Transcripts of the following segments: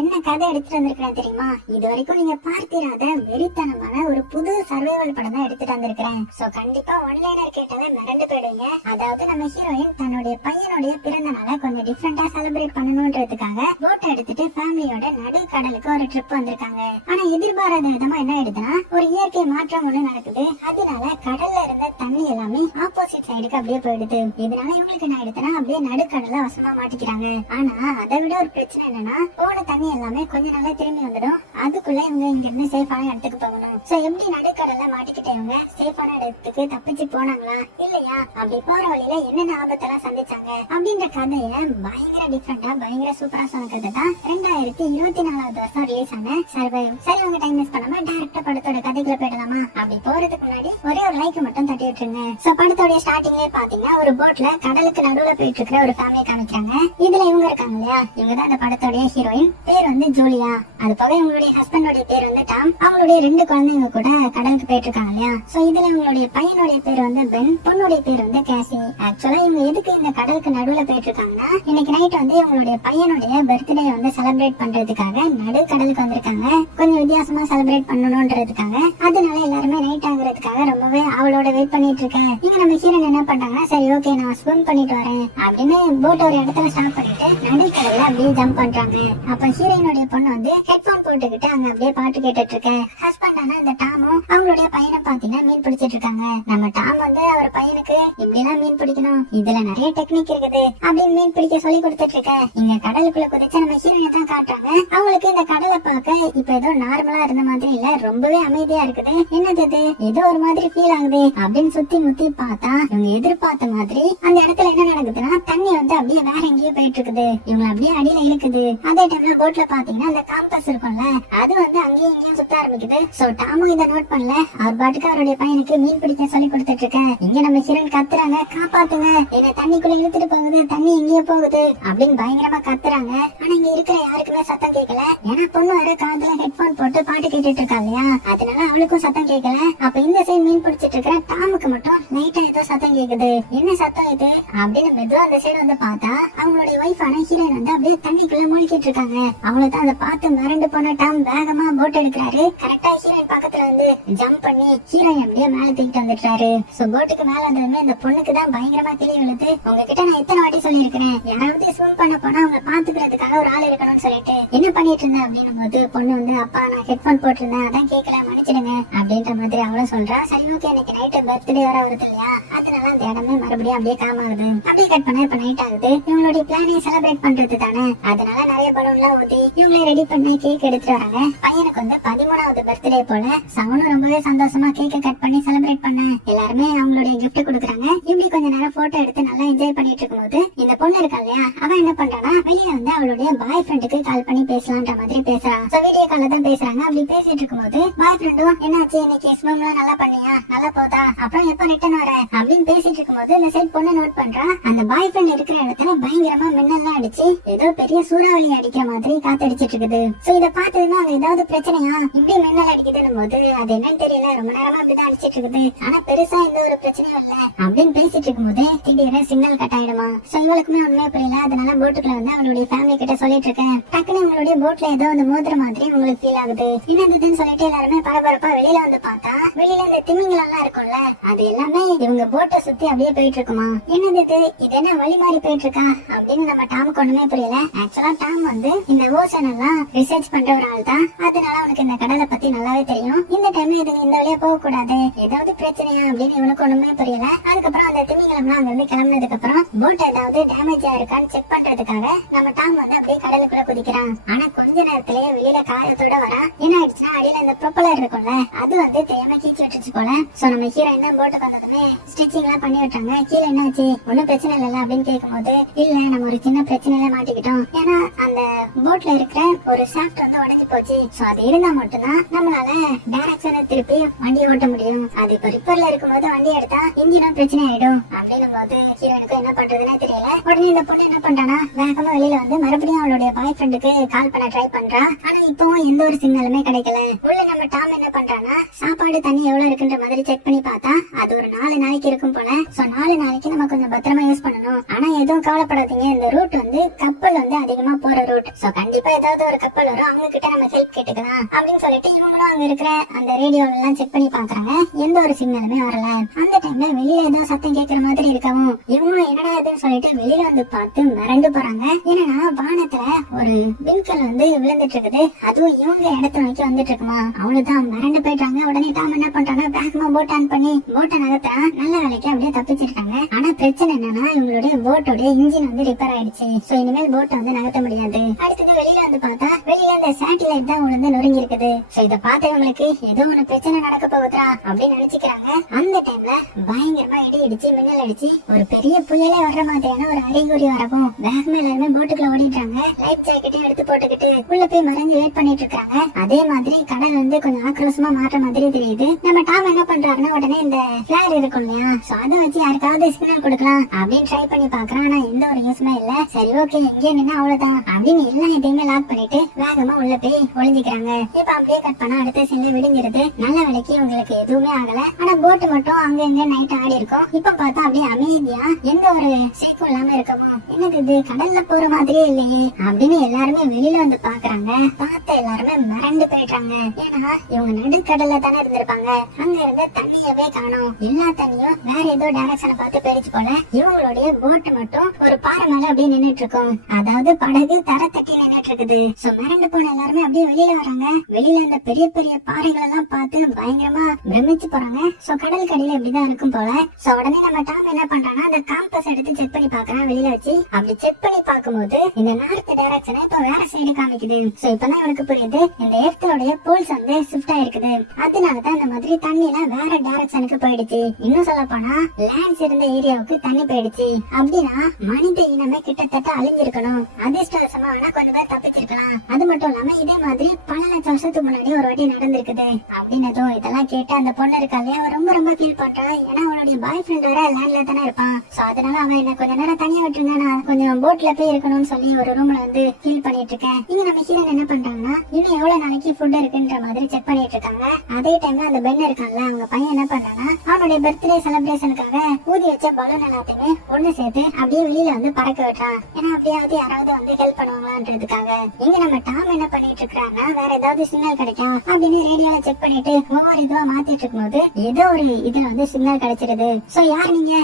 என்ன கதை எடுத்துட்டு வந்திருக்கேன் தெரியுமா? இது வரைக்கும் நீங்க பார்த்திராத வெறித்தனமான ஒரு புது சர்வைவல் படம் தான் எடுத்துட்டு வந்திருக்கிறேன். சோ கண்டிப்பா ஒன்லைனர் கேட்டாலே மிரண்டு போயிடுங்க. அதாவது நம்ம ஹீரோயின் தன்னுடைய பையனுடைய பிறந்த நாளை கொஞ்சம் டிஃபரெண்டா செலிப்ரேட் பண்ணணும்ன்றதுக்காக போட் எடுத்துட்டு ஃபேமிலியோட நடு கடலுக்கு ஒரு ட்ரிப் வந்திருக்காங்க. ஆனா எதிர்பாராத விதமா என்ன ஆயிடுதுன்னா ஒரு இயற்கை மாற்றம் ஒண்ணு நடக்குது. அதனால கடல்ல இருந்த தண்ணி எல்லாமே ஆப்போசிட் சைடுக்கு அப்படியே போயிடுது. இதனால இவங்களுக்கு என்ன ஆயிடுதுன்னா அப்படியே நடுக்கடல வசமா மாட்டிக்கிறாங்க. ஆனா அதை விட ஒரு பிரச்சனை என்னன்னா போன தண்ணி எல்லாமே கொஞ்ச நாளா திரும்பி வந்துடும். அதுக்குள்ள இவங்க இங்க இருந்து சேஃபான இடத்துக்கு போகணும். சோ எப்படி நடுக்கடல்ல மாட்டிக்கிட்டு இவங்க சேஃபான இடத்துக்கு தப்பிச்சு போனாங்களா இல்லையா, அப்படி போற வழியில என்னென்ன ஆபத்தெல்லாம் சந்திச்சாங்க அப்படின்ற கதைய பயங்கர டிஃபரெண்டா பயங்கர சூப்பரா சொன்னது தான் 2024 வருஷம் ரிலீஸ் ஆன சர்வைவ். சரி உங்க டைம் மிஸ் பண்ணாம டைரக்டா படத்தோட கதைக்குள்ள போயிடலாமா? அப்படி போறதுக்கு முன்னாடி ஒரே ஒரு லைக் மட்டும் தட்டி விட்டுருங்க. சோ படத்தோட ஸ்டார்டிங்ல பாத்தீங்கன்னா ஒரு போட்ல கடலுக்கு நடுவுல போயிட்டு இருக்கிற ஒரு ஃபேமிலி காமிக்கிறாங்க. இதுல இவங்க இருக்காங்க இல்லையா, இவங்க தான் அந்த படத்தோட ஹீரோயின். பேர் வந்து ஜூலியா. அது போக இவங்களுடைய ஹஸ்பண்டோட பேர் வந்து டாம். அவங்களுடைய 2 குழந்தைங்க கூட கடலுக்கு போயிட்டு இருக்காங்க இல்லையா. சோ இதுல இவங்களுடைய பையனுடைய பேர் வந்து பென், பொண்ணுடைய பேர் வந்து கேசி. ஆக்சுவலா இவங்க எதுக்கு இந்த கடலுக்கு நடுவுல போயிட்டு இருக்காங்கன்னா இன்னைக்கு நைட் வந்து இவங்களுடைய பையனுடைய பர்த்டே வந்து செலிப்ரேட் பண்றதுக்காக நடு கடலுக்கு வந்திருக்காங்க. கொஞ்சம் வித்தியாசமா செலிப்ரேட் பண்ணணும்ன்றதுக்காக. அதனால எல்லாருமே நைட் ஆகுறதுக்காக ரொம்பவே அவளோட வெயிட் பண்ணிட்டு இருக்கேன். இங்க நம்ம ஹீரோயின் என்ன பண்றாங்கன்னா சரி ஓகே நான் ஸ்விம் பண்ணிட்டு வரேன் அப்படின்னு போட் ஒரு இடத்துல ஸ்டாப் பண்ணிட்டு நடுக்கடல்ல அப்படியே ஜம்ப் பண்றாங்க. அப்ப ஹீரோயினுடைய பொண்ணு வந்து ஹெட்போன் போட்டுக்கிட்டு அங்க அப்படியே பாட்டு கேட்டுட்டு இருக்க. ஹஸ்பண்டான இந்த டாமும் அவங்களுடைய பையனை பாத்தீங்கன்னா மீன் பிடிச்சிட்டு இருக்காங்க. நம்ம டாம் வந்து அவர் பையனுக்கு இப்படி எல்லாம் மீன் பிடிக்கணும், இதுல நிறைய டெக்னிக் இருக்குது அப்படின்னு மீன் பிடிக்க சொல்லி கொடுத்துட்டு இருக்க. இங்க கடலுக்குள்ள குதிச்சு நம்ம ஹீரோயினை தான் காட்டுறாங்க. அவங்களுக்கு இந்த கடலை பார்க்க இப்ப ஏதோ நார்மலா இருந்த மாதிரி இல்ல, ரொம்பவே அமைதியா இருக்குது. என்னது இது, ஏதோ ஒரு மாதிரி ஃபீல் ஆகுது அப்படின்னு சுத்தி முத்தி பார்த்தா இவங்க எதிர்பார்த்த மாதிரி அந்த இடத்துல என்ன நடக்குதுன்னா தண்ணி வந்து அப்படியே வேற எங்கேயோ போயிட்டு இருக்குது. இவங்க அப்படியே அடியில இருக்குது. அதே டைம்ல போட்ல பாத்தீங்கன்னா அந்த காம்பஸ் இருக்கும்ல அது வந்து அங்கேயும் இங்கேயும் சுத்த ஆரம்பிக்குது. சோ டாமும் இதை நோட் பண்ணல. அவர் பாட்டுக்கு அவருடைய பையனுக்கு மீன் பிடிக்க சொல்லி கொடுத்துட்டு இருக்க. இங்க நம்ம ஹீரோயின் கத்துறாங்க, காப்பாத்துங்க என்ன தண்ணிக்குள்ள இழுத்துட்டு போகுது, தண்ணி எங்கேயோ போகுது அப்படின்னு பயங்கரமா கத்துறாங்க. ஆனா இங்க இருக்கிற யாருக்குமே சத்தம் கேட்கல. ஏன்னா பொண்ணு வர காதுல ஹெட்போன் போட்டு பாட்டு கேட்டுட்டு இருக்கா இல்லையா, அதனால அவளுக்கும் சத்தம் கேட்கல. அப்ப இந்த சைடு மீன் பிடிச்சிட்டு இருக்கிற டாமுக்கு மட்டும் லைட்டா ஏதோ சத்தம் கேக்குது. என்ன சத்தம் இது அப்படின்னு மெதுவா அந்த சைடு வந்து பார்த்தா அவங்களுடைய ஒய்ஃபான ஹீரோயின் வந்து அப்படியே தண்ணிக்குள்ள மூழ்கிட்டு இருக்காங்க. அவங்களதான் அதை பார்த்து மிரண்டு போன டாம் வேகமா போட் எடுக்கிறாரு. கரெக்டா ஹீரோயின் பக்கத்துல வந்து ஜம்ப் பண்ணி ஹீரோயின் அப்படியே மேல தூக்கிட்டு வந்துட்டாரு. சோ போட்டுக்கு மேல வந்ததுமே இந்த பொண்ணுக்கு தான் பயங்கரமா கிளி விழுது. உங்ககிட்ட நான் எத்தனை வாட்டி சொல்லி இருக்கிறேன், யாராவது ஸ்விம் பண்ண போனா அவங்க பாத்துக்கிறதுக்காக ஒரு ஆள் இருக்கணும்னு சொல்லிட்டு என்ன பண்ணிட்டு இருந்தேன் அப்படின்னு போது பொண்ணு வந்து அப்பா நான் ஹெட்போன் போட்டிருந்தேன் அதான் கேட்கல மன்னிச்சிடுங்க அப்படின்ற மாதிரி அவளும் சொல்றா. சரி ஓகே இன்னைக்கு நைட்டு பர்த்டே வர வருது இல்லையா, அதனால அந்த இடமே மறுபடியும் அப்படியே காம் ஆகுது. அப்படியே கட் பண்ண இப்ப நைட் ஆகுது. இவங்களுடைய பிளானை செலிப்ரேட் பண்றது தானே, அதனால நிறைய பலூன் எல்லாம் ஊத்தி இவங்களே ரெடி பண்ணி கேக் எடுத்துட்டு வராங்க. பையனுக்கு வந்து 13வது பர்த்டே போல. அவனும் ரொம்பவே சந்தோஷமா கேக்க கட் பண்ணி செலிப்ரேட் பண்ண எல்லாருமே அவங்களுடைய கிஃப்ட் கொடுக்குறாங்க. இப்படி கொஞ்ச நேரம் போட்டோ எடுத்து நல்லா என்ஜாய் பண்ணிட்டு இருக்கும்போது இந்த பொண்ணு இருக்கா இல்லையா அவன் என்ன பண்றானா வெளியே வந்து அவளுடைய பாய் ஃப்ரெண்டுக்கு கால் பண்ணி பேசலான்ற மாதிரி பேசுறான். சோ வீடியோ கால தான் பேசுறாங்க. அப்படி பேசிட்டு இருக்கும்போது பாய் ஃப்ரெண்டும் என்னாச்சு இன்னைக்கு ஸ்விம்லாம் நல்லா பண்ணியா, நல்லா போதா, அப்புறம் எப்ப ரிட்டர்ன் வர அப்படின்னு பேசிட்டு இருக்கும்போது இந்த சைட் பொண்ணு நோட் பண்றா அந்த பாய் ஃப்ரெண்ட் இருக்கிற இடத்துல பயங்கரமா மின்னல்லாம் அடிச்சு ஏதோ பெரிய சூறாவளி அடிக்கிற மாதிரி காத்தடிச்சிட்டு இருக்குது. சோ இத பார்த்ததுன்னா அங்க ஏதாவது பிரச்சனையா இப்படி மின்னல் அடிக்குதுன்னு போது அது என்னன்னு தெரியல, ரொம்ப நேரமா அப்படிதான் அடிச்சிட்டு இருக்குது, ஆனா பெருசா எந்த ஒரு பிரச்சனையும் இல்ல அப்படின்னு பேசிட்டு இருக்கும்போது திடீர்னு சிக்னல் கட் ஆயிடுமா. சோ இவளுக்குமே உண்மையே புரியல. அதனால போட்டுக்குள்ள வந்து அவளுடைய ஃபேமிலி கிட்ட சொல்லிட்டு இருக்கேன். டக்குன்னு இவங்களுடைய போட்ல ஏதோ வந்து மோதிர மாதிரி உங்களுக்கு ஃபீல் ஆகுது. என்னதுன்னு சொல்லிட்டு எல்லாருமே பரபரப்பா வெளியில வந்து பார்த்தா வெளியில இந்த திமிங்கலம் எல்லாம் இருக்கும்ல அது எல்லாமே இவங்க போட்டை சுத்தி அப்படியே போயிட்டு இருக்குமா. என்னது இது என்ன வழி மாறி போயிட்டு இருக்கா அப்படின்னு நம்ம டாமுக்கு ஒண்ணுமே புரியல. ஆக்சுவலா டாம் வந்து இந்த ஓஷன் எல்லாம் ரிசர்ச் பண்ற ஒரு ஆள் தான். அதனால அவனுக்கு இந்த கடலை பத்தி நல்லாவே தெரியும். இந்த டைம்ல இது இந்த வழியா போக கூடாது, ஏதாவது பிரச்சனையா அப்படின்னு இவனுக்கு ஒண்ணுமே புரியல. அதுக்கப்புறம் அந்த திமிங்கலம் அங்க இருந்து கிளம்பினதுக்கு அப்புறம் போட் ஏதாவது டேமேஜ் ஆயிருக்கான்னு செக் பண்றதுக்காக நம்ம டாம் வந்து அப்படியே கடலுக்குள்ள குதிக்கிறான். ஆனா கொஞ்ச நேரத்திலேயே வெளியில காயத்தோட வரா. என்ன ஆயிடுச்சுன்னா அடியில இந்த ப்ரொப்பலர் இருக்கும்ல அது வந்து தேவை கீச்சு விட்டுச்சு போல. சோ நம்ம ஹீரோயின் தான் போட்டு வந்ததுமே ஸ்டிச்சிங் எல்லாம் பண்ணி விட்டாங்க. கீழே என்னாச்சு ஒன்னும் பிரச்சனை இல்ல அப்படின்னு கேட்கும் போது இல்ல நம்ம ஒரு சின்ன பிரச்சனையில மாட்டிக்கிட்டோம். ஏன்னா அந்த போட்ல இருக்கிற ஒரு ஷாஃப்ட் வந்து உடைஞ்சு போச்சு. சோ அது இருந்தா மட்டும்தான் நம்மளால டைரக்ஷனை திருப்பி வண்டி ஓட்ட முடியும். அது இப்ப ரிப்பேர்ல இருக்கும்போது வண்டி எடுத்தா இன்ஜினும் பிரச்சனை ஆயிடும். அப்படின்னும் போது ஹீரோனுக்கு என்ன பண்றதுன்னே தெரியல. உடனே இந்த பொண்ணு என்ன பண்றானா வேகமா வெளியில வந்து மறுபடியும் அவளுடைய பாய் ஃப்ரெண்டுக்கு கால் பண்ண ட்ரை பண்றா. ஆனா இப்பவும் எந்த ஒரு சிக்னலுமே கிடைக்கல. உள்ள நம்ம டாம் என்ன பண்றானா சாப்பாடு தண்ணி எவ்வளவு இருக்குன்ற மாதிரி செக் பண்ணி பார்த்தா அது ஒரு 4 நாளைக்கு இருக்கும் போல. சோ 4 நாளைக்கு நம்ம கொஞ்சம் பத்திரமா யூஸ் பண்ணணும். ஆனா எதுவும் கவலைப்படாதீங்க, இந்த ரூட் வந்து கப்பல் வந்து அதிகமா போற ரூட். சோ கண்டிப்பா ஏதாவது ஒரு கப்பல் வரும், அவங்க கிட்ட நம்ம ஹெல்ப் கேட்டுக்கலாம் அப்படின்னு சொல்லிட்டு இவங்களும் அங்க இருக்கிற அந்த ரேடியோல எல்லாம் செக் பண்ணி பாக்குறாங்க. எந்த ஒரு சிக்னலுமே வரல. அந்த டைம்ல வெளியில ஏதோ சத்தம் கேட்கிற மாதிரி இருக்கவும் இவங்களும் என்னடா இதுன்னு சொல்லிட்டு வெளியில வந்து பார்த்து மிரண்டு போறாங்க. ஏன்னா வானத்துல ஒரு விண்கல் வந்து விழுந்துட்டு இருக்குது, அதுவும் இவங்க இடத்த நோக்கி வந்துட்டு இருக்குமா. அவங்களுதான் மிரண்டு போயிட்டாங்க. உடனே டாம் என்ன பண்றாங்க வேகமா போட் ஆன் பண்ணி போட்டை நகர்த்தா நல்ல வேலைக்கு அப்படியே தப்பிச்சிருக்காங்க. ஆனா பிரச்சனை என்னன்னா இவங்களுடைய போட்டோட இன்ஜின் வந்து ரிப்பேர் ஆயிடுச்சு. சோ இனிமேல் போட்டை வந்து நகர்த்த முடியாது. அடுத்தது வெளியில வந்து பார்த்தா வெளியில அந்த சேட்டிலைட் தான் விழுந்து நொறுங்கி இருக்குது. சோ இத பார்த்தவங்களுக்கு ஏதோ ஒரு பிரச்சனை நடக்க போகுதா அப்படின்னு நினைச்சுக்கிறாங்க. அந்த டைம்ல பயங்கரமா இடி இடிச்சு மின்னல் அடிச்சு ஒரு பெரிய புயலே வர்ற மாதிரியான ஒரு அறிகுறி வரவும் வேகமா எல்லாருமே போட்டுக்குள்ள ஓடிட்டாங்க. லைஃப் ஜாக்கெட்டையும் எடுத்து போட்டுக்கிட்டு உள்ள போய் மறைஞ்சு வெயிட் பண்ணிட்டு இருக்காங்க. அதே மாதிரி கடல் வந்து கொஞ்சம் ஆக்ரோஷமா மாற்ற மாதிரி தெரியுது. நம்ம டாம் என்ன பண்றாருன்னா உடனே இந்த பிளேர் இருக்கும் இல்லையா, சோ அதை வச்சு யாருக்காவது சிக்னல் கொடுக்கலாம் அப்படின்னு ட்ரை பண்ணி பாக்குறான். ஆனா எந்த ஒரு யூஸ்மே இல்ல. சரி ஓகே எங்கே நின்னா அவ்வளவுதான் அப்படின்னு எல்லா இதையுமே லாக் பண்ணிட்டு வேகமா உள்ள போய் ஒளிஞ்சுக்கிறாங்க. இப்ப அப்படியே கட் பண்ணா அடுத்த சீன்ல விடுங்கிறது. நல்ல வேலைக்கு உங்களுக்கு எதுவுமே ஆகல. ஆனா போட் மட்டும் அங்க இங்க நைட் ஆடி இருக்கும். இப்ப பார்த்தா அப்படியே அமைதியா எந்த ஒரு சேக்கும் இல்லாம இருக்கமோ என்னது இது கடல்ல போற மாதிரியே இல்லையே அப்படின்னு எல்லாருமே வெளியில வந்து பாக்குறாங்க. பார்த்த எல்லாருமே மிரண்டு போயிட்டாங்க. ஏன்னா இவங்க நடுக்கடல்ல தானே இருந்திருப்பாங்க. அங்க இருந்து தண்ணியவே காணோம். எல்லா தண்ணியும் வேற ஏதோ டைரக்ஷனை பார்த்து போயிடுச்சு போல. இவங்களுடைய போட் மட்டும் ஒரு பாறை மேல அப்படியே நின்னுட்டு இருக்கும். அதாவது படகு தர தட்டி நின்னுட்டு இருக்குது. சோ மிரண்டு போன எல்லாருமே அப்படியே வெளியில வராங்க. வெளியில அந்த பெரிய பெரிய பாறைகள் எல்லாம் பார்த்து பயங்கரமா பிரமிச்சு போறாங்க. சோ கடல் கடியில இப்படிதான் இருக்கும் போல. சோ உடனே நம்ம டாம் என்ன பண்றாங்கன்னா அந்த காம்பஸ் எடுத்து செக் பண்ணி பாக்குறான் வெளியில வச்சு. அப்படி செக் பண்ணி பார்க்கும்போது இந்த நார்த் டைரக்ஷனை இப்ப வேற சைடு காமிக்குது. சோ இப்பதான் எனக்கு புரியுது இந்த எர்த்தோடைய போல்ஸ் வந்து ஷிஃப்ட் ஆயிருக்குது. அதனாலதான் இந்த மாதிரி தண்ணி எல்லாம் வேற டைரக்ஷனுக்கு போயிடுச்சு. இன்னும் சொல்ல போனா லேண்ட்ஸ் இருந்த ஏரியாவுக்கு தண்ணி போயிடுச்சு. அப்படின்னா மனித இனமே கிட்டத்தட்ட அழிஞ்சிருக்கணும். அதிர்ஷ்டவசமா வேணா கொஞ்சம் பேர் தப்பிச்சிருக்கலாம். அது மட்டும் இல்லாம இதே மாதிரி பல லட்சம் வருஷத்துக்கு முன்னாடி ஒரு வாட்டி நடந்திருக்குது அப்படின்னதும் இதெல்லாம் கேட்டு அந்த பொண்ணு இருக்காலே அவ ரொம்ப ரொம்ப ஃபீல் பண்றா. ஏன்னா அவனுடைய பாய் ஃப்ரெண்ட் வேற லேண்ட்ல தானே இருப்பான். சோ அதனால அவன் என்ன கொஞ்ச நேரம் தனியா விட்டுருங்க, நான் கொஞ்சம் போட்ல போய் இருக்கணும்னு சொல்லி ஒரு ரூம்ல வந்து ஃபீல் பண்ணிட்டு இருக்கேன். இங்க நம்ம ஹீரோயின் என்ன பண்றாங்கன்னா இன்னும் எவ்வளவு நாளைக்கு ஃபுட் இருக்குன்ற மாதிரி செக் பண்ணிட்டு இருக்காங்க. அதே டைம்ல அந்த பென் இருக்காங்கல்ல அவங்க பையன் என்ன பண்றான்னா அவனுடைய பர்த்டே செலிப்ரேஷனுக்காக ஊதி வச்ச பலூன் எல்லாத்தையுமே ஒண்ணு சேர்த்து அப்படியே வெளியில வந்து பறக்க விட்டான். ஏன்னா அப்படியாவது யாராவது வந்து ஹெல்ப் பண்ணுவாங்களான்றதுக்காக. இங்க நம்ம டாம் என்ன பண்ணிட்டு இருக்காருன்னா வேற ஏதாவது சிக்னல் கிடைக்கும் அப்படின்னு ரேடியோல செக் பண்ணிட்டு ஒவ்வொரு இதுவா மாத்திட்டு இருக்கும்போது ஏதோ ஒரு இதுல வந்து சிக்னல் கிடைச்சிருது. சோ யார் நீங்க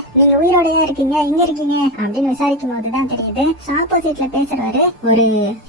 உயிரோடயா இருக்கீங்க எங்க இருக்கீங்க அப்படின்னு விசாரிக்கும் போதுதான் தெரியுது ஆப்போசிட்ல பேசுறாரு ஒரு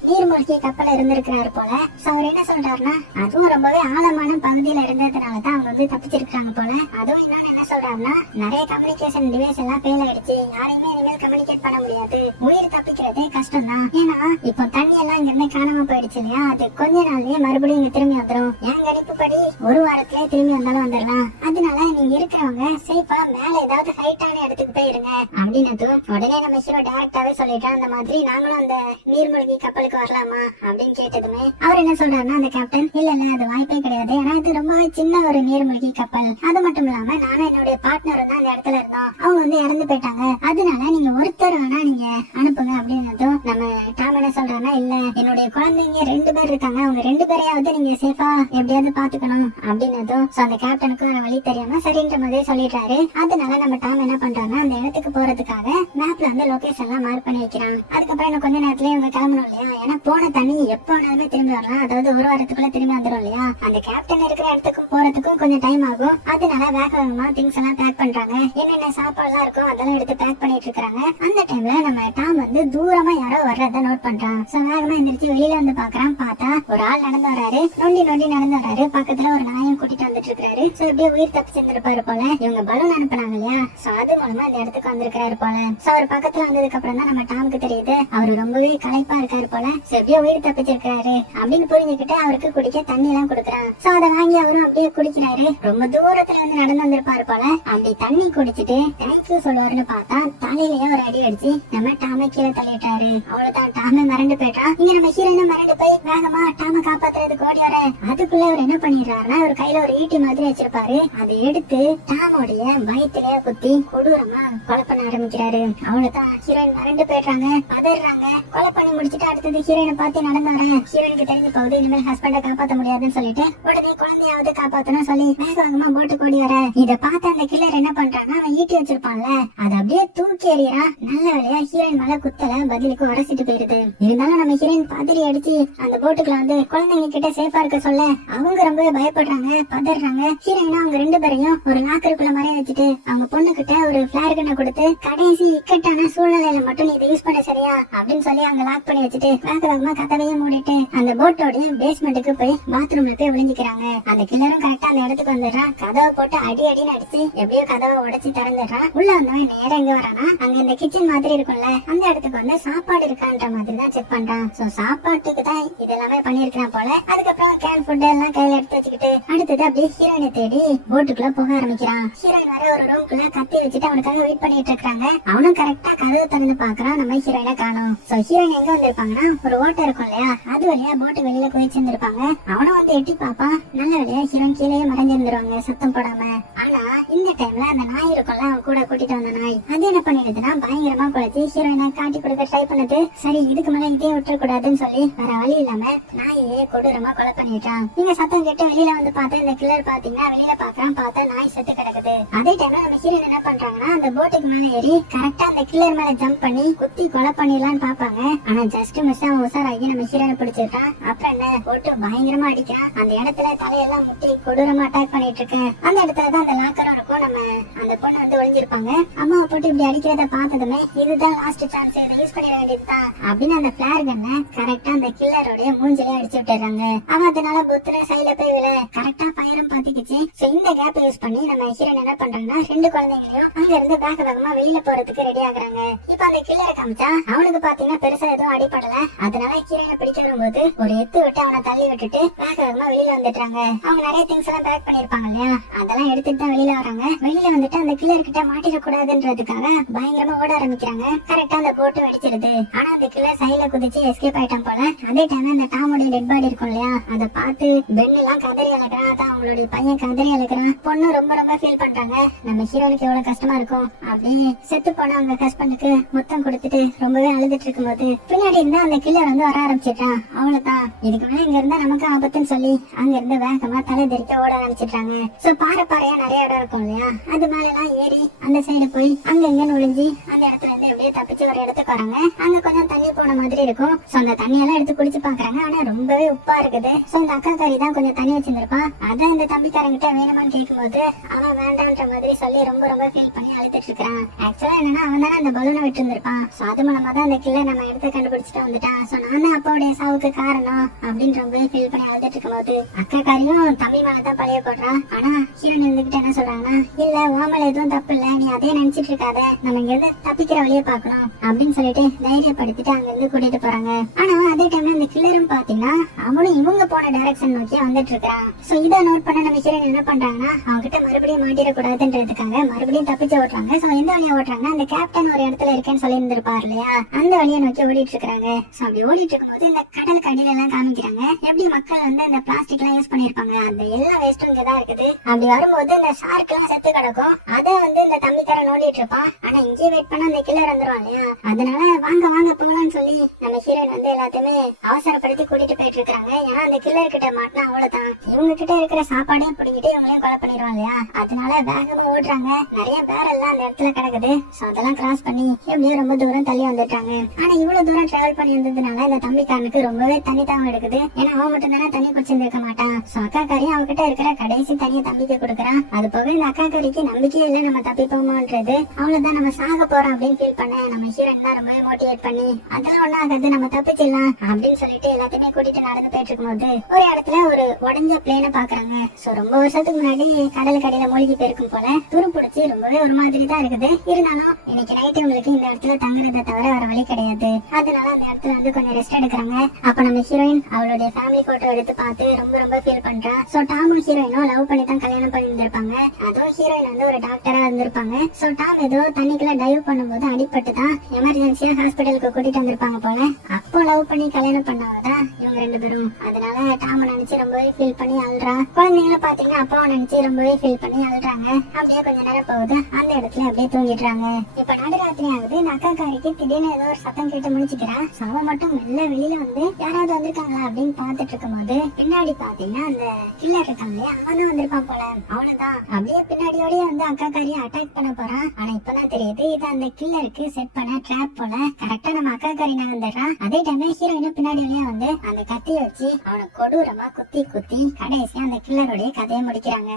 நீர்மூழ்கி கப்பல் இருந்திருக்கிறாரு போல. சோ அவர் என்ன சொல்றாருன்னா அதுவும் ரொம்பவே ஆழமான பகுதியில இருந்ததுனாலதான் அவங்க வந்து தப்பிச்சிருக்காங்க போல. அதுவும் இன்னொன்னு என்ன சொல்றாருன்னா நிறைய கம்யூனிகேஷன் டிவைஸ் எல்லாம் ஃபெயில் ஆயிடுச்சு, யாரையுமே இனிமேல் கம்யூனிகேட் பண்ண முடியாது, உயிர் தப்பிக்கிறதே கஷ்டம் தான். ஏன்னா இப்போ தண்ணி எல்லாம் இங்க இருந்து காணாம போயிடுச்சு இல்லையா, அது கொஞ்ச நாள்லயே மறுபடியும் இங்க திரும்பி வந்துடும். என் கணிப்புப்படி ஒரு வாரத்திலே திரும்பி வந்தாலும் வந்துடலாம். அதனால நீங்க இருக்கிறவங்க சேஃபா மேல ஏதாவது ஹைட்டான இடத்துக்கு போயிருங்க அப்படின்னதும் உடனே நம்ம ஹீரோ டைரக்டாவே சொல்லிட்டான் அந்த மாதிரி நாங்களும் அந்த நீர்மூழ்கி கப்பலுக்கு வரலாமா அப்படின்னு கேட்டதுமே அவர் என்ன சொல்றாருன்னா அந்த கேப்டன் இல்ல அது வாய்ப்பே கிடையாது. ஏன்னா இது ரொம்ப சின்ன ஒரு நீர்மூழ்கி கப்பல். அது மட்டும் இல்லாம நானும் என்னுடைய பார்ட்னரும் தான் அந்த இடத்துல இருந்தோம், அவங்க வந்து இறந்து போயிட்டாங்க. அதனால நீங்க ஒருத்தர் வேணா நீங்க அனுப்புங்க அப்படின்னதும் நம்ம டாம் என்ன சொல்றாருன்னா இல்ல என்னுடைய குழந்தைங்க 2 பேர் இருக்காங்க, அவங்க 2 பேரையாவது நீங்க சேஃபா எப்படியாவது பாத்துக்கணும் அப்படின்னதும் அந்த கேப்டனுக்கு ஒரு வழி தெரியாம சரின்ற மாதிரி சொல்லிடுறாரு. அதனால நம்ம டாம் என்ன பண்றாருன்னா அந்த இடத்துக்கு போறதுக்காக மேப்ல வந்து லொகேஷன் எல்லாம் மார்க் பண்ணி வைக்கிறான். அதுக்கப்புறம் இன்னும் கொஞ்ச நேரத்துல இவங்க கிளம்பணும் இல்லையா, ஏன்னா போன தண்ணி எப்ப வேணாலுமே திரும்பி வரலாம், அதாவது ஒரு வாரத்துக்குள்ள திரும்பி வந்துடும் இல்லையா. அந்த கேப்டன் இருக்கிற இடத்துக்கும் போறதுக்கும் கொஞ்சம் டைம் ஆகும். அதனால வேகமா திங்ஸ் எல்லாம் பேக் பண்றாங்க. என்னென்ன சாப்பாடு எல்லாம் இருக்கும் அதெல்லாம் எடுத்து பேக் பண்ணிட்டு இருக்காங்க. அந்த டைம்ல நம்ம டாம் வந்து தூரமா யாரோ வர்றத நோட் பண்றான். சோ வேகமா எந்திரிச்சு வெளியில வந்து பாக்குறான். பார்த்தா ஒரு ஆள் நடந்து வராரு, நொண்டி நடந்து வராரு. பக்கத்துல ஒரு நாயும் கூட்டிட்டு வந்துட்டு இருக்காரு. சோ இப்படியே உயிர் தப்பிச்சிருந்திருப்பாரு போல. இவங்க பலூன் அனுப்புனாங்க இல்லையா, சோ அது மூலமா அந்த இடத்துக்கு வந்திருக்காரு போல. சோ அவர் பக்கத்துல வந்ததுக்கு அப்புறம் தான் நம்ம டாமுக்கு தெரியுது அவரு ரொம்பவே களைப்பா இருக்காரு போல. சோ எப்படியோ உயிர் தப்பிச்சிருக்காரு அப்படின்னு புரிஞ்சுக்கிட்டு அவருக்கு குடிக்க தண்ணி எல்லாம் கொடுக்குறான். சோ அதை வாங்கி அவரும் அப்படியே குடிக்கிறாரு. ரொம்ப தூரத்துல இருந்து நடந்து வந்திருப்பாரு போல. அப்படி தண்ணி குடிச்சிட்டு தேங்க்யூ சொல்லுவாருன்னு பார்த்தா தலையிலேயே ஒரு அடி அடிச்சு நம்ம டாம கீழே தள்ளிட்டாரு. அவ்வளவுதான் டாம மறந்து போயிட்டான். இங்க நம்ம ஹீரோயினும் மறந்து போய் வேகமா டாம காப்பாத்துறதுக்கு ஓடி வர அதுக்குள்ள அவர் என்ன பண்ணிடுறாருன்னா ஒரு கையில ஒரு ஈட்டி மாதிரி வச்சிருப்பாரு. அதை எடுத்து டாமோடைய வயிற்றுலயே குத்தி கொடூரமா கொலை பண்ண ஆரம்பிக்கிறாரு. அவ்வளவுதான் ஹீரோயின் மறந்து போயிடுறாங்க, பதறாங்க. கொலை பண்ணி முடிச்சுட்டு அடுத்தது ஹீரோயினை பார்த்து நடந்து வர ஹீரோயினுக்கு தெரிஞ்சு போகுது இனிமேல் ஹஸ்பண்ட காப்பாத்த முடியாதுன்னு சொல்லிட்டு உடனே குழந்தையாவது காப்பாத்தணும் சொல்லி வேகமா போட்டு கூடி வர இதை பார்த்து அந்த கில்லர் என்ன பண்றான்னா அவன் ஈட்டி வச்சிருப்பான்ல அதை அப்படியே தூக்கி எறியறா. நல்ல வேலையா ஹீரோயின் மேல குத்தல, பதிலுக்கு உரசிட்டு போயிருது. இருந்தாலும் நம்ம ஹீரோயின் பதறி அடிச்சு அந்த போட்டுக்குள்ள வந்து குழந்தைங்க கிட்ட சேஃபா இருக்க சொல்ல அவங்க ரொம்ப பயப்படுறாங்க, பதறாங்க. ஹீரோயினா அவங்க ரெண்டு பேரையும் ஒரு லாக்கருக்குள்ள மறைய வச்சுட்டு அவங்க பொண்ணு கிட்ட ஒரு பிளார் கண்ணை கொடுத்து கடைசி இக்கட்டான சூழ்நிலையில மட்டும் இதை யூஸ் பண்ண சரியா அப்படின்னு சொல்லி அங்க லாக் பண்ணி வச்சுட்டு வேகமா கதவையும் மூடிட்டு அந்த போட்டோட பேஸ்மெண்ட்டுக்கு போய் பாத்ரூம்ல போய் ஒளிஞ்சுக்கிறாங்க. அந்த கில்லரும் கரெக்டா அந்த இடத்துக்கு வந்துடுறான். கதவை போட்டு அடி அடின்னு அடிச்சு எப்படியோ கதவை உடைச்சு திறந்துடுறான். உள்ள வந்தவன் நேரம் எங்க வரானா அங்க இந்த கிச்சன் மாதிரி இருக்கும்ல அந்த இடத்துக்கு வந்து சாப்பாடு இருக்கான்ற மாதிரி தான் செக் பண்றான். சோ சாப்பாட்டுக்கு தான் இதெல்லாமே பண்ணிருக்கான் போல. அதுக்கப்புறம் கேன் ஃபுட் எல்லாம் கையில எடுத்து வச்சுக்கிட்டு அடுத்தது அப்படியே ஹீரோயினை தேடி போட்டுக்குள்ள போக ஆரம்பிக்கிறான். ஹீரோயின் வர ஒரு ரூம்குள்ள கத்தி வச்சுட்டு அவனுக்காக வெயிட் பண்ணிட்டு இருக்காங்க. அவனும் கரெக்டா கதவு திறந்து பாக்குறான். நம்ம ஹீரோயினை காணோம். சோ ஹீரோயின் எங்க வந்திருப்பாங்கன்னா ஒரு ஓட்டை இருக்கும் இல்லையா அது வழியா போட்டு வெளியில குதிச்சிருந்திருப்பாங்க. அவனும் வந்து எட்டி பாப்பா. நல்ல வழியா ஹீரோயின் கீழே மறைஞ்சிருந்துருவாங்க சத்தம் போடாம. ஆனா இந்த டைம்ல அந்த நாய் இருக்கும்ல அவன் கூட கூட்டிட்டு வந்த நாய் அது என்ன பண்ணிடுதுன்னா பயங்கரமா குறைச்சி ஹீரோயினை காட்டி கொடுக்க ட்ரை பண்ணுது. சரி இதுக்கு மேல இதே விட்டுற கூடாதுன்னு சொல்லி வேற வழி இல்லாம நாயே கொடூரமா கொலை பண்ணிட்டான். நீங்க சத்தம் கேட்டு வெளியில வந்து பார்த்தா இந்த கில்லர் பாத்தீங்கன்னா வெளியில பாக்குறான். பார்த்தா நாய் செத்து கிடக்குது. அதே டைம்ல நம்ம ஹீரோயின் என்ன பண்றாங்கன்னா அந்த போட்டுக்கு மேல ஏறி கரெக்டா அந்த கில்லர் மேல ஜம்ப் பண்ணி குத்தி கொலை பண்ணிடலான்னு பாப்பாங்க. ஆனா ஜஸ்ட் மிஸ் அவன் உசாராகி நம்ம ஹீரோனை பிடிச்சிருக்கான். அப்புறம் என்ன போட்டு பயங்கரமா அடிக்கிறான். அந்த இடத்துல தலையெல்லாம் முட்டி கொடூரமா அட்டாக் பண்ணிட்டு இருக்கேன். அந்த இடத்துலதான் அந்த லாக்கரும் இருக்கும். நம்ம அந்த பொண்ணு வந்து ஒளிஞ்சிருப்பாங்க. அம்மாவை போட்டு இப்படி அடிக்கிறத பார்த்ததுமே இதுதான் லாஸ்ட் சான்ஸ், இதை யூஸ் பண்ணிட வேண்டியதுதான் அப்படின்னு அந்த பிளேர் கண்ணை கரெக்டா அந்த கில்லரோட மூஞ்சிலே அடிச்சு விட்டுறாங்க. அவன் அதனால புத்துல சைல போய் விழ கரெக்டா பயணம் பாத்திக்கிச்சு. இந்த கேப் யூஸ் பண்ணி நம்ம ஹீரோயின் என்ன பண்றாங்கன்னா ரெண்டு குழந்தைங்களையும் அங்க இருந்து வேகமா வெளியில போறதுக்கு ரெடி ஆகுறாங்க. இப்ப அந்த கில்லரை காமிச்சா அவனுக்கு பாத்தீங்கன்னா பெருசா எதுவும் அடிப்படல. அதனால ஹீரோயினை பிடிக்க வரும்போது ஒரு எத்து விட்டு அவனை தள்ளி விட்டுட்டு வேகமா வெளியில வந்துட்டாங்க. அவங்க நிறைய திங்ஸ் எல்லாம் பேக் பண்ணிருப்பாங்க இல்லையா அதெல்லாம் எடுத்துட்டு தான் வெளியில வராங்க. வெளியில வந்துட்டு அந்த கில்லர் கிட்ட மாட்டிட கூடாதுன்றதுக்காக பயங்கரமா ஓட ஆரம்பிக்கிறாங்க. கரெக்டா அந்த போட்டு வெடிச்சிருது. ஆனா அந்த கில்லர் சைடுல குதிச்சு எஸ்கேப் ஆயிட்டான் போல. அதே டைம் அந்த டாமோட டெட் பாடி இருக்கும் இல்லையா அதை பார்த்து பென் எல்லாம் கதறி அழுகிறான். அதான் அவங்களுடைய பையன் கதறி அழுகிறான். பொண்ணு ரொம்ப ரொம்ப ஃபீல் பண்றாங்க. நம்ம ஹீரோனுக்கு எவ்வளவு கஷ்டமா இருக்கும். அப்படியே செத்து போன அவங்க ஹஸ்பண்டுக்கு முத்தம் கொடுத்துட்டு ரொம்பவே அழுதுட்டு இருக்கும்போது பின்னாடி இருந்தா அந்த கில்லர் வந்து வர ஆரம்பிச்சிட்டான். அவ்வளவுதான் இதுக்கு மேல இங்க இருந்தா நமக்கு ஆபத்துன்னு சொல்லி அங்க இருந்து வேகமா தலை தெரிக்க ஓட ஆரம்பிச்சிட்டாங்க. சோ பாறையா நிறைய இடம் இருக்கும் இல்லையா அது மேல எல்லாம் ஏறி அந்த சைடு போய் அங்க இங்க நுழைஞ்சி அந்த இடத்துல இருந்து எப்படியே தப்பிச்சு ஒரு இடத்துக்கு வராங்க. அங்க கொஞ்சம் தண்ணி போன மாதிரி இருக்கும். சோ அந்த தண்ணி எல்லாம் எடுத்து குடிச்சு பாக்குறாங்க. ஆனா ரொம்பவே உப்பா இருக்குது. சோ இந்த அக்கா காரி தான் கொஞ்சம் தண்ணி வச்சிருந்திருப்பான். அதான் இந்த தம்பிக்காரங்கிட்ட வேணுமான்னு கேட்கும் போது அவன் வேண்டான்ற மாதிரி சொல்லி ரொம்ப ரொம்ப ஃபீல் பண்ணி அழுதுட்டு இருக்கான். ஆக்சுவலா என்னன்னா அவன் தானே அந்த பலூனை விட்டு இருந்திருப்பான். சோ அது மூலமா தான் அந்த கில்ல நம்ம எடுத்து கண்டுபிடிச்சிட்டு வந்துட்டான். சோ நானும் அப்பாவுடைய சாவுக்கு காரணம் அப்படின்னு ரொம்ப ஃபீல் பண்ணி அழுதுட்டு இருக்கும் போது அக்கா காரியும் தம்பி மேலதான் பழைய போடுறான். ஆனா ஹீரோன் இருந்துகிட்டு என்ன சொல்றாங்கன்னா இல்ல உன் எதுவும் தப்பு இல்ல, நீ அதே நினைச்சிட்டு இருக்காத, நம்ம இங்க இருந்து தப்பிக்கிற வழியை பாக்கணும் அப்படின்னு சொல்லிட்டு தைரியப்படுத்திட்டு அங்க இருந்து கூட்டிட்டு போறாங்க. ஆனா அதே டைம்ல இந்த கில்லரும் பாத்தீங்கன்னா அவனும் இவங்க போன டைரக்ஷன் நோக்கி வந்துட்டு இருக்கான். சோ இதை நோட் பண்ண நம்ம ஹீரோயின் என்ன பண்றாங்கன்னா அவங்க கிட்ட மறுபடியும் மாட்டிடக்கூடாதுன்றதுக்காக மறுபடியும் தப்பிச்சு ஓட்டுறாங்க. சோ எந்த வழியா ஓட்டுறாங்க அந்த கேப்டன் ஒரு இடத்துல இருக்கேன்னு சொல்லி இருந்திருப்பாரு இல்லையா அந்த வழியை நோக்கி ஓடிட்டு இருக்காங்க. சோ அப்படி ஓடிட்டு இருக்கும்போது இந்த கடல் கடியில எல்லாம் காமிக்கிறாங்க எப்படி மக்கள் வந்து அந்த பிளாஸ்டிக் எல்லாம் யூஸ் பண்ணிருப்பாங்க. அந்த எல்லா வேஸ்டும் இங்கதான் இருக்குது. அப்படி வரும்போது இந்த ஷார்க் எல்லாம் செத்து கிடக்கும். அதை வந்து இந்த தம்பிக்காரன் ஓடிட்டு இருப்பான். ஆனா இங்கே வெயிட் பண்ண அந்த கில்லர் வந்துருவான் இல்லையா அதனால வாங்க வாங்க போகலாம்னு சொல்லி நம்ம ஹீரோயின் வந்து எல்லாத்தையுமே அவசரப்படுத்தி கூட்டிட்டு போயிட்டு இருக்காங்க. ஏன்னா அந்த கில்லர் கிட்ட மாட்டினா அவ்வளவுதான் இவங்க கிட்ட இருக்கிற சாப்பாடையும் பிடிக்கிட்டு இவங்களையும் கொலை பண்ணிடுவான் இல்லையா அதனால வேகமா ஓடுறாங்க. நிறைய பேரெல்லாம் அந்த இடத்துல கிடக்குது. சோ அதெல்லாம் கிராஸ் பண்ணி எப்படியோ ரொம்ப தூரம் தள்ளி வந்துட்டாங்க. ஆனா இவ்வளவு தூரம் டிராவல் பண்ணி வந்ததுனால இந்த தம்பிக்காரனுக்கு ரொம்பவே தண்ணி தாகம் எடுக்குது. ஏன்னா அவன் மட்டும் தானே தண்ணி குடிச்சிருக்க மாட்டான். சோ அக்கா காரி அவகிட்ட இருக்கிற கடைசி தண்ணியை தம்பிக்கு கொடுக்குறான். அது போக இந்த அக்கா காரிக்கு நம்பிக்கையே இல்லை நம்ம தப்பிப்போமோன்றது. அவ்வளவுதான் நம்ம சாக போறோம் அப்படின்னு ஃபீல் பண்ண நம்ம ஹீரோயின் தான் ரொம்பவே மோட்டிவேட் பண்ணி அதெல்லாம் ஒண்ணு ஆகாது நம்ம தப்பிச்சிடலாம் அப்படின்னு சொல்லிட்டு எல்லாத்தையுமே கூட்டிட்டு நடந்து போயிட்டு இருக்கும்போது ஒரு இடத்துல ஒரு உடஞ்ச பிளேனை பாக்குறாங்க. சோ ரொம்ப வருஷத்துக்கு முன்னாடி கடல் கடையில மூழ்கி போயிருக்கும் போல துரு பிடிச்சி ரொம்பவே ஒரு மாதிரி தான் இருக்குது. இருந்தாலும் இன்னைக்கு நைட்டு உங்களுக்கு இந்த இடத்துல தங்குறதை தவிர வேற வழி கிடையாது. அதனால அந்த இடத்துல வந்து கொஞ்சம் ரெஸ்ட் எடுக்கிறாங்க. அப்ப நம்ம ஹீரோயின் அவளுடைய ஃபேமிலி போட்டோ எடுத்து பார்த்து ரொம்ப ரொம்ப ஃபீல் பண்றா. சோ டாமும் ஹீரோயினும் லவ் பண்ணி தான் கல்யாணம் பண்ணி இருந்திருப்பாங்க. அதுவும் ஹீரோயின் வந்து ஒரு டாக்டரா இருந்திருப்பாங்க. சோ டாம் ஏதோ தண்ணிக்குள்ள டைவ் பண்ணும்போது அடிபட்டு தான் எமர்ஜென்சியா ஹாஸ்பிட்டலுக்கு கூட்டிட்டு வந்திருப்பாங்க போல. அப்போ லவ் பண்ணி கல்யாணம் பண்ணவங்கதான் இவங்க 2 பேரும். அதனால டாம நினைச்சு ரொம்பவே ஃபீல் பண்ணி அழுறா. குழந்தைங்களை பாத்தீங்கன்னா அப்பாவை நினைச்சு ரொம்பவே ஃபீல் பண்ணி அழுறாங்க. அப்படியே கொஞ்ச நேரம் போகுது, அந்த இடத்துல அப்படியே தூங்கிடுறாங்க. இப்ப நடுராத்திரி ஆகுது. இந்த அக்காக்காரிக்கு திடீர்னு ஏதோ ஒரு சத்தம் கேட்டு முடிச்சுக்கிறா. அவ மட்டும் மெல்ல வெளியில வந்து யாராவது வந்திருக்காங்களா அப்படின்னு பாத்துட்டு இருக்கும் போது பின்னாடி பாத்தீங்கன்னா அந்த கில்லர் இருக்காங்க, அவனும் வந்திருப்பான் போல. அவனுதான் அப்படியே பின்னாடியோடய வந்து அக்காக்காரியை அட்டாக் பண்ண போறான். ஆனா இப்பதான் தெரியுது இது அந்த கில்லருக்கு செட் பண்ண ட்ராப் போல. கரெக்டா நம்ம அக்காக்காரி நகர்ந்துடுறான். அதே டைம் ஹீரோயினும் பின்னாடியோடய வந்து அந்த கத்தியை வச்சு அவனை கொடூரமா குத்தி குத்தி கடைசியா அந்த கில்லருடைய கதையை முடிக்கிறாங்க.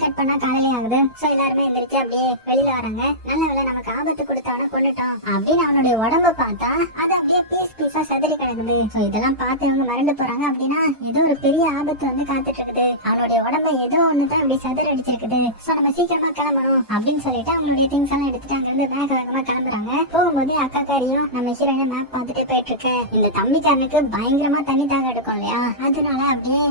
கட் பண்ணா காலையில ஆகுது. சோ எல்லாருமே எந்திரிச்சு அப்படியே வெளியில வராங்க. நல்ல வேளை நமக்கு ஆபத்து கொடுத்தவன கொண்டுட்டோம் அப்படின்னு அவனுடைய உடம்ப பார்த்தா அது அப்படியே பீஸ் பீஸா செதறி கிடக்குது. சோ இதெல்லாம் பார்த்து இவங்க மறந்து போறாங்க. அப்படின்னா ஏதோ ஒரு பெரிய ஆபத்து வந்து காத்துட்டு இருக்குது. அவனுடைய உடம்ப ஏதோ ஒண்ணுதான் அப்படி செதறி அடிச்சிருக்குது. சோ நம்ம சீக்கிரமா கிளம்பணும் அப்படின்னு சொல்லிட்டு அவங்களுடைய திங்ஸ் எல்லாம் எடுத்துட்டு அங்க இருந்து வேக வேகமா கிளம்புறாங்க. போகும்போது அக்காக்காரியும் நம்ம ஹீரோயினை மேப் பார்த்துட்டு போயிட்டு இருக்கேன். இந்த தம்பிக்காரனுக்கு பயங்கரமா தண்ணி தாக எடுக்கும் இல்லையா, அதனால அப்படியே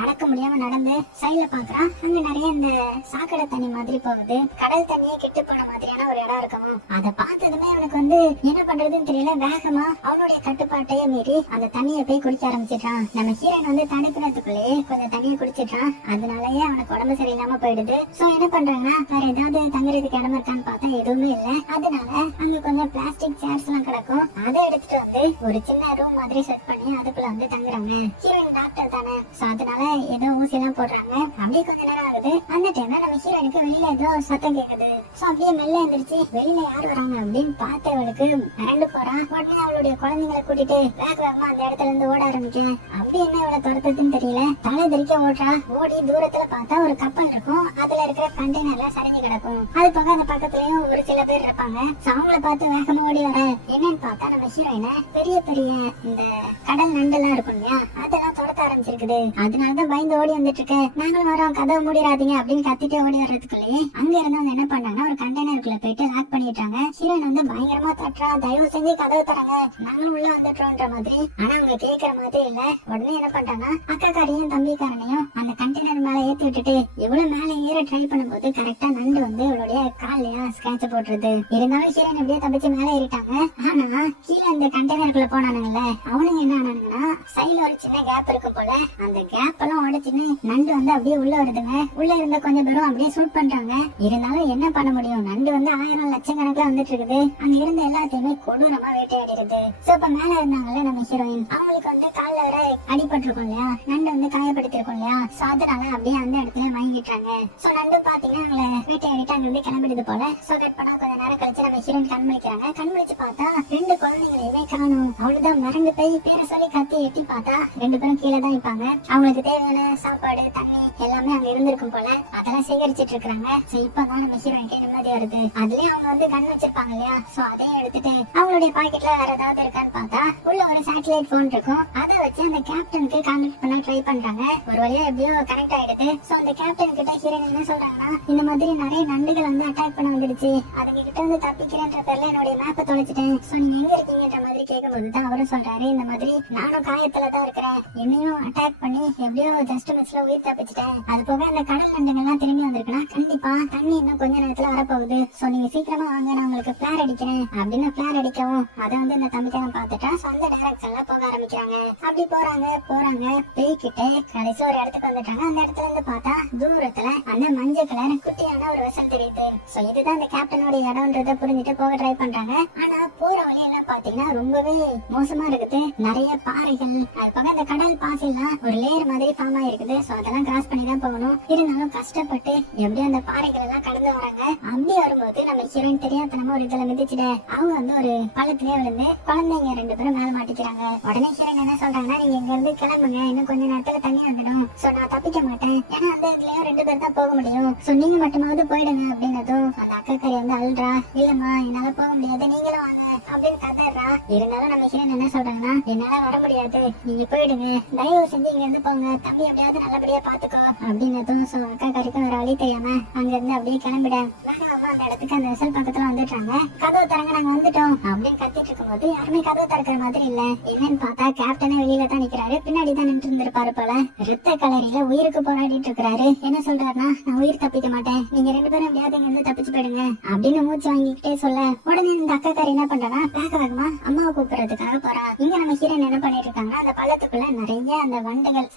நடக்க முடியாம நடந்து சைட்ல பாக்குறான். அங்க நிறைய இந்த சாக்கடை தண்ணி மாதிரி போகுது. கடல் தண்ணியே கெட்டு போன மாதிரியான ஒரு இடம் இருக்கும். அதை பார்த்ததுமே அவனுக்கு வந்து என்ன பண்றதுன்னு தெரியல. வேகமா அவனுடைய கட்டுப்பாட்டையே மீறி அந்த தண்ணியை போய் குடிக்க ஆரம்பிச்சிட்டான். நம்ம ஹீரோயின் வந்து தடுக்கிறதுக்குள்ளேயே கொஞ்சம் தண்ணியை குடிச்சிட்டான். அதனாலயே அவனுக்கு உடம்பு சரியில்லாம போயிடுது. சோ என்ன பண்றாங்கன்னா வேற ஏதாவது தங்குறதுக்கு இடம் இருக்கான்னு பார்த்தா எதுவுமே இல்ல. அதனால அங்க கொஞ்சம் பிளாஸ்டிக் சேர்ஸ் எல்லாம் கிடக்கும். அதை எடுத்துட்டு வந்து ஒரு சின்ன ரூம் மாதிரி செட் பண்ணி அதுக்குள்ள வந்து தங்குறாங்க. ஹீரோயின் டாக்டர் தானே, சோ அதனால ஏதோ ஊசி எல்லாம் போடுறாங்க. அப்படியே கொஞ்ச நேரம் ஆகுது. அந்த டைம்ல நம்ம ஹீரோயினுக்கு வெளியில ஏதோ சத்தம் கேக்குது. சோ அப்படியே மெல்ல எந்திரிச்சு வெளியில யார் வராங்க அப்படின்னு பார்த்து அவளுக்கு மிரண்டு போறான். உடனே அவளுடைய குழந்தைங்களை கூட்டிட்டு வேக வேகமா அந்த இடத்துல இருந்து ஓட ஆரம்பிக்க. அப்படி என்ன அவளை துரத்துன்னு தெரியல, தலை தெரிக்க ஓடுறா. ஓடி தூரத்துல பார்த்தா ஒரு கப்பல் இருக்கும். அதுல இருக்கிற கண்டெய்னர்ல சரிஞ்சு கிடக்கும். அது போக அந்த பக்கத்துலயும் ஒரு சில பேர் இருப்பாங்க. அவங்கள பார்த்து வேகமா ஓடி வர என்னன்னு பார்த்தா நம்ம ஹீரோயினை பெரிய பெரிய இந்த கடல் நண்டெல்லாம் இருக்கும் இல்லையா, அதெல்லாம் துரத்த ஆரம்பிச்சிருக்குது. அதனாலதான் பயந்து ஓடி வந்துட்டு இருக்க. நாங்களும் வரோம், கதவை மூடிடாதீங்க அப்படின்னு கத்திட்டு ஓடி வர்றதுக்குள்ளேயே அங்க இருந்து அவங்க என்ன பண்ணாங்கன்னா ஒரு கண்டெய்னருக்குள்ள போயிட்டு லாக் பண்ணிட்டாங்க. ஹீரோயின் வந்து பயங்கரமா தட்டுறா, தயவு செஞ்சு கதவை தரங்க, நாங்களும் உள்ள வந்துட்டோம்ன்ற மாதிரி. ஆனா அவங்க கேட்கற மாதிரி இல்ல. உடனே என்ன பண்றாங்கன்னா அக்காக்காரையும் தம்பிக்காரனையும் அந்த கண்டெய்னர் மேல ஏத்தி விட்டுட்டு இவ்வளவு மேல ஏற ட்ரை பண்ணும்போது கரெக்டா நண்டு வந்து இவளுடைய காலையா ஸ்கிராட்ச் போட்டுருது. இருந்தாலும் ஹீரோயின் அப்படியே தப்பிச்சு மேல ஏறிட்டாங்க. ஆனா கீழே இந்த கண்டெய்னருக்குள்ள போனானுங்கல்ல, அவனுங்க என்ன ஆனானுங்கன்னா சைடுல ஒரு சின்ன கேப் இருக்கும் போல, அந்த கேப் எல்லாம் உடைச்சுன்னு நண்டு வந்து அப்படியே உள்ள வருதுங்க. உள்ள இருந்த கொஞ்சம் பேரும் அப்படியே ஷூட் பண்றாங்க. இருந்தாலும் என்ன பண்ண முடியும், நண்டு வந்து 1000 லட்சக்கணக்கில் வந்துட்டு இருக்குது. அங்க இருந்த எல்லாத்தையுமே கொடூரமா வேட்டையாடிருது. சோ இப்ப மேல இருந்தாங்கல்ல நம்ம ஹீரோயின், அவங்களுக்கு வந்து கால்ல வர அடிபட்டிருக்கும் இல்லையா, நண்டு வந்து காயப்படுத்திருக்கும் இல்லையா, சோ அதனால அப்படியே அந்த இடத்துல வாங்கிட்டாங்க. சோ நண்டு பாத்தீங்கன்னா அவங்கள வேட்டையாடிட்டு அங்க இருந்து கிளம்பிடுது போல. சோ வெயிட் பண்ணா கொஞ்ச நேரம் கழிச்சு நம்ம ஹீரோயின் கண் முழிக்கிறாங்க. கண் முழிச்சு பார்த்தா 2 குழந்தைங்களையுமே காணும். அவ்வளவுதான் மிரண்டு போய் பேரை சொல்லி கத்தி எட்டி பார்த்தா 2 பேரும் கீழே தான் இருப்பாங்க. அவங்களுக்கு தேவையான சாப்பாடு தண்ணி எல்லாமே அங்க இருந்திருக்கும் போல. அதெல்லாம் சேகரிச்சிட்டு இருக்காங்க. சோ இப்பதான் நம்ம ஹீரோயினுக்கு நிம்மதியா இருக்கு. அதுலயும் அவங்க வந்து கன் வச்சிருப்பாங்க இல்லையா, சோ அதையும் எடுத்துட்டு அவங்களுடைய பாக்கெட்ல வேற ஏதாவது இருக்கான்னு பார்த்தா உள்ள ஒரு சேட்டலைட் போன் இருக்கும். அதை வச்சு அந்த கேப்டனுக்கு கான்டாக்ட் பண்ண ட்ரை பண்றாங்க. ஒரு வழியா எப்படியோ கனெக்ட் ஆயிடுது. சோ அந்த கேப்டன் கிட்ட ஹீரோயின் என்ன சொல்றாங்கன்னா, இந்த மாதிரி நிறைய நண்டுகள் வந்து அட்டாக் பண்ண வந்துடுச்சு, அதுங்க கிட்ட வந்து தப்பிக்கிறேன்ற பேர்ல என்னுடைய மேப்பை தொலைச்சிட்டேன். சோ நீங்க எங்க இருக்கீங்கன்ற மாதிரி கேட்கும்போது தான் அவரும் சொல்றாரு, இந்த மாதிரி நானும் காயத்துல தான் இருக்கிறேன், என்னையும் அட்டாக் பண்ணி எப்படியோ ஜஸ்ட் மிஸ்ல உயிர் தப்பிச்சிட்டேன். அது போக அந்த கடல் நண்டுங்கெல்லாம் திரும்பி வந்திருக்குன்னா கண்டிப்பா தண்ணி இன்னும் கொஞ்ச நேரத்துல வரப்போகுது. சோ நீங்க சீக்கிரமா வாங்க, நான் உங்களுக்கு பிளார் அடிக்கிறேன் அப்படின்னு பிளார் அடிக்கவும் அதை வந்து இந்த தம்பிக்காரன் பார்த்துட்டா சொந்த டைரக்ஷன்ல போக ஆரம்பிக்கிறாங்க. அப்படி போறாங்க பேய்கிட்ட கடைசி ஒரு இடத்துக்கு வந்துட்டாங்க. அந்த இடத்துல இருந்து பார்த்தா தூரத்துல அந்த மஞ்சள் கலர் குட்டியான ஒரு வெசல் தெரியுது. சோ இதுதான் இந்த கேப்டனோட இடம்ன்றத புரிஞ்சுட்டு போக ட்ரை பண்றாங்க. ஆனா போற வழியெல்லாம் பாத்தீங்கன்னா ரொம்பவே மோசமா இருக்குது. நிறைய பாறைகள், அது போக அந்த கடல் பாசைலாம் ஒரு லேயர் மாதிரி ஃபார்ம் ஆயிருக்குது. சோ அதெல்லாம் கிராஸ் பண்ணி தான் போகணும். இருந்தாலும் கஷ்டப்பட்டு எப்படியும் அந்த பாறைகள் எல்லாம் கடந்து வராங்க. அப்படி வரும்போது நம்ம ஹீரோயின் தெரியாதனமா ஒரு இதுல மிதிச்சுட்டு அவங்க வந்து ஒரு பள்ளத்திலே விழுந்து குழந்தைங்க 2 பேரும் மேல மாட்டிக்கிறாங்க. உடனே ஹீரோயின் என்ன சொல்றாங்கன்னா, நீங்க இங்க இருந்து கிளம்புங்க, இன்னும் கொஞ்ச நேரத்துல தண்ணி வந்துடும். சோ நான் தப்பிக்க மாட்டேன், ஏன்னா அந்த இடத்துலயும் 2 பேர் தான் போக முடியும். சோ நீங்க மட்டுமாவது போயிடுங்க அப்படின்னதும் அந்த அக்காக்காரி வந்து அழுறா, இல்லம்மா என்னால போக முடியாது, நீங்களும் வாங்க அப்படின்னு கதறா. இருந்தாலும் நம்ம ஹீரோயின் என்ன சொல்றாங்கன்னா, என்னால வர முடியாது, நீங்க போயிடுங்க, தயவு செஞ்சு இங்க இருந்து போங்க, தம்பி எப்படியாவது நல்லபடியா பாத்துக்கோ அப்படின்னதும் சோ அக்காக்காரிக்கும் வேற வழி தெரியாம அங்க இருந்து அப்படியே கிளம்பிட வேகமா அந்த இடத்துக்கு அந்த வெசல் பக்கத்துல வந்துட்டாங்க. கதவு தரங்க, நாங்க வந்துட்டோம் அப்படின்னு கத்திட்டு இருக்கும் போது யாருமே கதவு திறக்கிற மாதிரி இல்ல. என்னன்னு பார்த்தா கேப்டனே வெளியில தான் நிக்கிறாரு. பின்னாடி முன்னாடி தான் நின்று இருந்திருப்பாரு போல. ரத்த கலரியில உயிருக்கு போராடிட்டு இருக்கிறாரு. என்ன சொல்றாருன்னா, நான் உயிர் தப்பிக்க மாட்டேன், நீங்க 2 பேரும் எப்படியாவது இங்க இருந்து தப்பிச்சு போயிடுங்க அப்படின்னு மூச்சு வாங்கிக்கிட்டே சொல்ல, உடனே இந்த அக்காக்காரி என்ன பண்றானா, வேக வேகமா அம்மாவை கூப்பிடுறதுக்காக போறா. இங்க நம்ம ஹீரோயின் என்ன பண்ணிட்டு இருக்காங்கன்னா, அந்த பள்ளத்துக்குள்ள நிறைய அந்த வண்டுகள்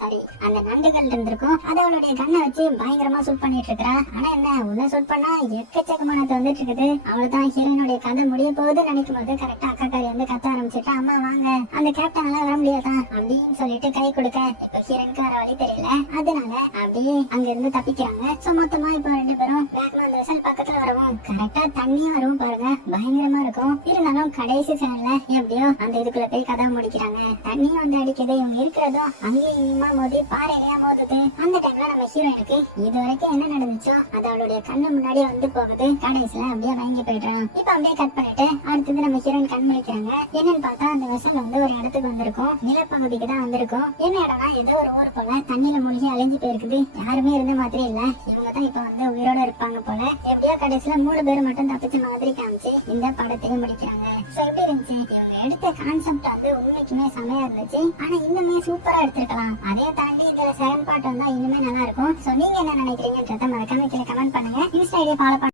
அந்த நண்டுகள் இருந்திருக்கும். அதை அவளுடைய கண்ணை வச்சு பயங்கரமா சுட் பண்ணிட்டு இருக்கா. ஆனா என்ன, உன்ன சுட் பண்ணா எக்கச்சக்கமானது வந்துட்டு இருக்குது. அவளுதான் ஹீரோயினுடைய கதை முடிய போகுது நினைக்கும் போது கரெக்டா அக்காக்காரி வந்து கத்த ஆரம்பிச்சுட்டா, அம்மா வாங்க, அந்த கேப்டன் எல்லாம் வர முடியாதா அப்படின்னு சொல்லிட்டு கை கொடுக்க, இப்ப ஹீரோயினுக்கு வர வழி தெரியல. அதனால அப்படியே அங்க இருந்து தப்பிக்கிறாங்க. சோ மொத்தமா இப்ப 2 பேரும் வேகமா அந்த வெசல் பக்கத்துல வரவும் கரெக்டா தண்ணியும் வரவும் பாருங்க, பயங்கரமா இருக்கும். இருந்தாலும் கடைசி சேனல்ல எப்படியோ அந்த இதுக்குள்ள போய் கதை முடிக்கிறாங்க. தண்ணியும் வந்து அடிக்குது, இவங்க இருக்கிறதும் அங்கேயும் இங்கேயுமா மோதி பாறையிலயா மோதுது. அந்த டைம்ல நம்ம ஹீரோயினுக்கு இது வரைக்கும் என்ன நடந்துச்சோ அது அவளுடைய கண்ணு முன்னாடி வந்து போகுது. கடைசியில அப்படியே வாங்கி போயிடுறாங்க. இப்ப அப்படியே கட் பண்ணிட்டு அடுத்தது நம்ம ஹீரோயின் கண் முழிக்கிறாங்க. என்னன்னு பார்த்தா அந்த வெசல் வந்து ஒரு இடத்துக்கு வந்திருக்கும், நிலப்பகுதிக்கு தான் வந்திருக்கும். என்ன இடம்னா ஏதோ ஒரு ஊர் போல தண்ணியில மூழ்கி அழிஞ்சு போயிருக்குது. யாருமே இருந்த மாதிரி இல்ல. இவங்க தான் இப்ப வந்து உயிரோட இருப்பாங்க போல. எப்படியோ கடைசியில 3 பேர் மட்டும் தப்பிச்ச மாதிரி காமிச்சு இந்த படத்தையும் முடிக்கிறாங்க. சோ எப்படி இருந்துச்சு? இவங்க எடுத்த கான்செப்ட் வந்து உண்மைக்குமே செமையா இருந்துச்சு. ஆனா இன்னுமே சூப்பரா எடுத்திருக்கலாம். அதே தாண்டி இதுல செகண்ட் பார்ட் வந்தா இன்னுமே நல்லா இருக்கும். சோ நீங்க என்ன நினைக்கிறீங்கன்றத மறக்காம கீழே கமெண்ட் பண்ணுங்க. Insta idea follow